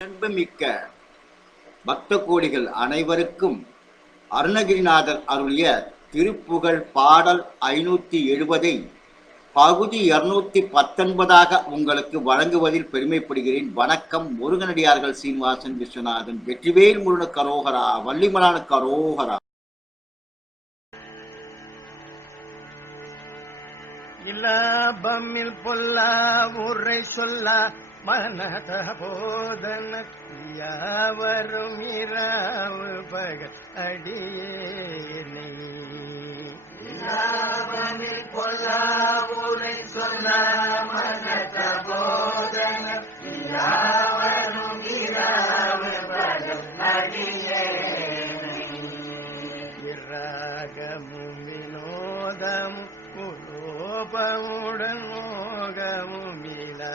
அன்புமிக்க பக்த கோடிகள் அனைவருக்கும் அருணகிரிநாதர் அருளிய திருப்புகழ் பாடல் ஐநூத்தி எழுபதை பகுதி இருநூத்தி பத்தொன்பதாக உங்களுக்கு வழங்குவதில் பெருமைப்படுகிறேன். வணக்கம் முருகனடியார்கள் சீனிவாசன் விஸ்வநாதன் வெற்றிவேல் முருகனு கரோகரா வள்ளிமலான கரோகரா. இல்லாபமில் பொல்லா ஊரை சொல்லா மனத போதன யாவரும் இரவு பக அடியேனை இல்லாபமில் பொல்லா உரை மனத போதன யாவரும் இரவு பக அடியேனை விராகமும் வினோதமும் உலோபமுடன் மோகமும் இலா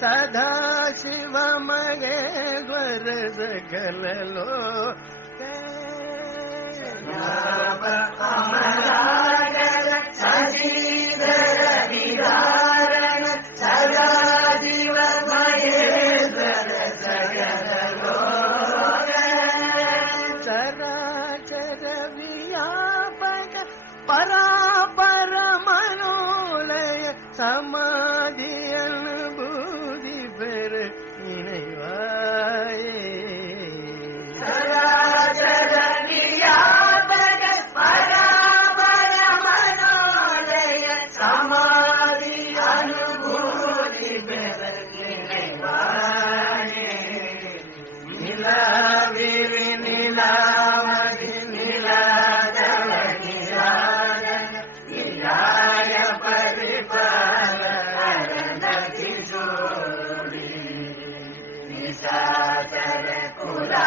सदाशिवमये वर सकलो हमारी अनुभूति नीला देवी नीला नीला जल निराय परिपाल किशोरी निशाचर कुला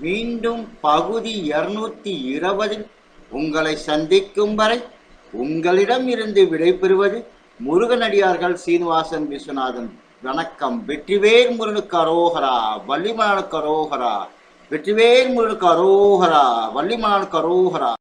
மீண்டும் பகுதி இருநூத்தி இருபதில் உங்களை சந்திக்கும் வரை உங்களிடம் இருந்து விடைபெறுவது முருகனடியார்கள் சீனிவாசன் விஸ்வநாதன். வணக்கம். வெற்றிவேல் முருகனுக்கு அரோகரா வள்ளிமலனுக்கு அரோகரா. வெற்றிவேல் முருகனுக்கு அரோகரா வள்ளிமலனுக்கு அரோகரா.